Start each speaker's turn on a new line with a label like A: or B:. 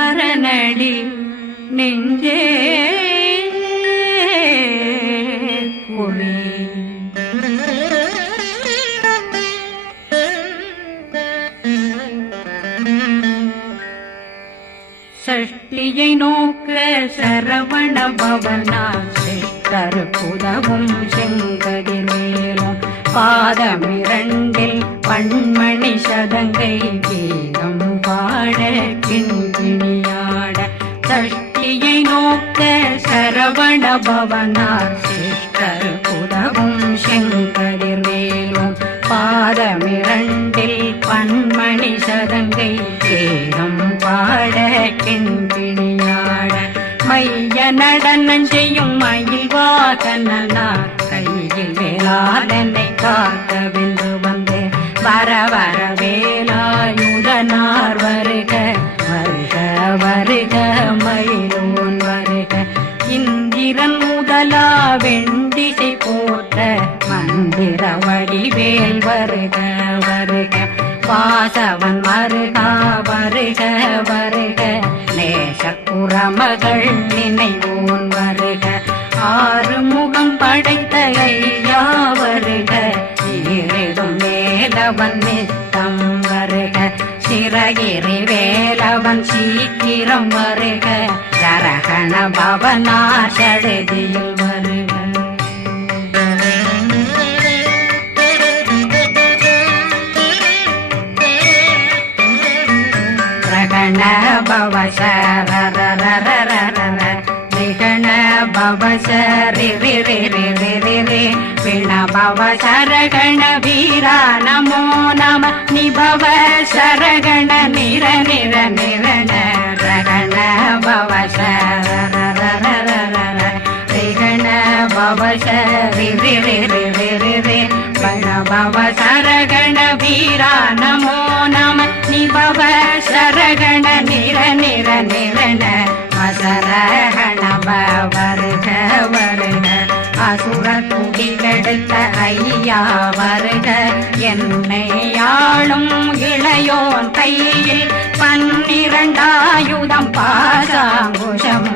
A: மரணடி நெஞ்சே குழி சஷ்டியை நோக்க சரவண பவனா சிஷ்டர் புதவும் மேலும். பாதமிரண்டில் பண்மணி சதங்கை கீதம் பாட கிண்கிணியாட பவனார் சிஷ்டர் புதவும் செங்கதிர் மேலும் பாதமிரண்டில் பன்மணி சதங்கை ஏகம் பாட கிண்பிணியாட மைய நடனம் செய்யும் மயில் வாகனார் கையில் வேளாதனை காக்க வெண்டிசை போட்ட மந்திர வடிவேல் வருக வருக. வாசவன் வருகா வருக வருக. நேச குரமகள் நினைவோன் வருக. ஆறு முகம் படைத்த ஐயா வருக. ஈரிடும் வேலவன் நித்தம் வருக. சிறகிரி வேலவன் சீக்கிரம் வருக. சரகண பவனா சடுதியில் வருக ரகண நிகண பவ சரி சரகண வீரா நமோ நம நிபவ சரகண நிர நிர நிரண ரகண பவ சரரரரரர ரிகண பவ சரி சரகண வீரா அசரகண வருக வருக அசுர குடிகெடுத்த ஐயா வருக என்னை ஆளும் இளையோன் கையில் பன்னிரண்டாயுதம் பாசாங்குஷம்